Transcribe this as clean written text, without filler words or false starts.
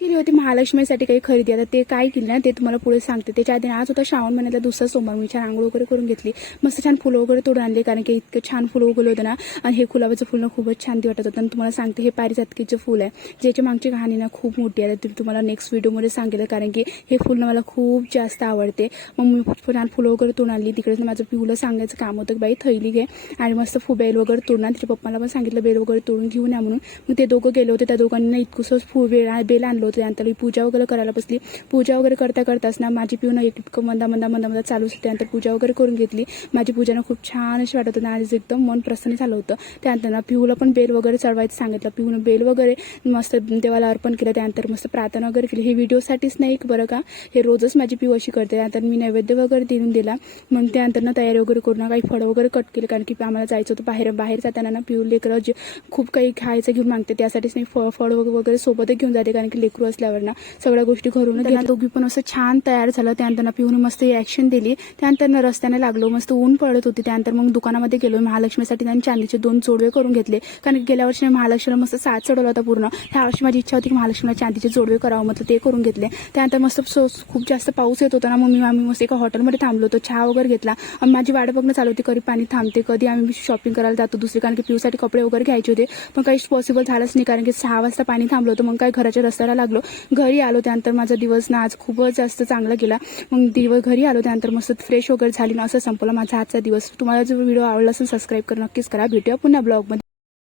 केली होती महालक्ष्मीसाठी काही खरेदी. आता ते काय केली ना ते तुम्हाला पुढे सांगते. त्याच्या आधी आज होता श्रावण महिन्यातला दुसरा सोमवार. मी छान आंघोळ वगैरे करून घेतली, मस्त छान फुलं वगैरे तोडून आणले, कारण की इतकं छान फुलं उगवलं होतं ना. आणि हे गुलाबाचं फुलं खूपच छान वाटत होतं. आणि तुम्हाला सांगते हे पारिजातकीचं फुल आहे, ज्याची मागची कहाणी ना खूप मोठी आहे. ते तुम्हाला नेक्स्ट व्हिडिओमध्ये सांगेल, कारण की हे फुल मला खूप जास्त आवडते. मग मी छान फुलं वगैरे तोडून आणली. तिकडेच माझं पिऊला सांगायचं काम होतं की बाई थैली घे आणि मस्त बेल वगैरे तोडून. तिच्या पप्पाला पण सांगितलं बेल वगैरे तोडून घेऊन या म्हणून. मग ते दोघं गेले होते. त्या दोघांना इतकंसं बेल आणलं होतं. त्यानंतर पूजा वगैरे करायला बसली. पूजा वगैरे करताच ना माझी पिऊन एक मंदा चालू होती. त्यानंतर पूजा वगैरे करून घेतली. माझी पूजा खूप छान अशी वाटत होती आणि एकदम मन प्रसन्न झालं होतं. त्यानंतर ना पिऊला पण बेल वगैरे चढवायचं सांगितलं. पिऊनं बेल वगैरे मस्त देवाला अर्पण केलं. त्यानंतर मस्त प्रार्थना वगैरे केली. हे व्हिडिओसाठीच नाही बरं का, हे रोजच माझी पिऊ अशी करते. त्यानंतर मी नैवेद्य वगैरे देऊन दिला. मग त्यानंतर ना तयारी वगैरे करून काही फळं वगैरे कट केले, कारण की आम्हाला जायचं होतं बाहेर जाताना ना पिऊ लेकरं जे खूप काही खायचं घेऊन मागते, त्यासाठीच मी फळ वगैरे सोबतच घेऊन जाते, कारण की लेकरू असल्यावर ना सगळ्या गोष्टी घरून त्यांना दोघी पण असं छान तयार झालं. त्यानंतर पिऊन मस्त ॲक्शन दिली. त्यानंतर रस्त्याने लागलो, मस्त ऊन पडत होती. त्यानंतर मग दुकानामध्ये गेलो. महालक्ष्मीसाठी त्यांनी चांदीचे 2 जोडवे करून घेतले, कारण की गेल्या वर्षी महालक्ष्मीला मस्त साज चढवला होता पूर्ण. ह्या वर्षी माझी इच्छा होती की महालक्ष्मीला चांदीचे जोडवे करावं, म्हटलं ते करून घेतले. त्यानंतर मस्त खूप जास्त पाऊस येत होता ना, मग आम्ही मस्त एका हॉटेलमध्ये थांबलो होतो, चहा वगैरे घेतला. आणि माझी वाट बघणं चालू होती, कधी पाणी थांबते, कधी आम्ही शॉपिंग करायला जातो दुसरी, कारण की पिऊसाठी कपडे वगैरे घ्यायचे होते. पण काहीच पॉसिबल झालंच नाही, कारण की 6 वाजता पाणी थांबलं होतं. मग काय घराच्या रस्त्याला लागलो, घरी आलो. त्यानंतर माझा दिवस ना आज खूपच जास्त चांगला गेला. मग घरी आलो. त्यानंतर मस्त फ्रेश वगैरे झाली ना, असं संपला माझा आजचा दिवस. तुम्हाला जर व्हिडिओ आवडला असेल सबस्क्राईब करा, नक्कीच करा. भेटूया पुन्हा ब्लॉगमध्ये.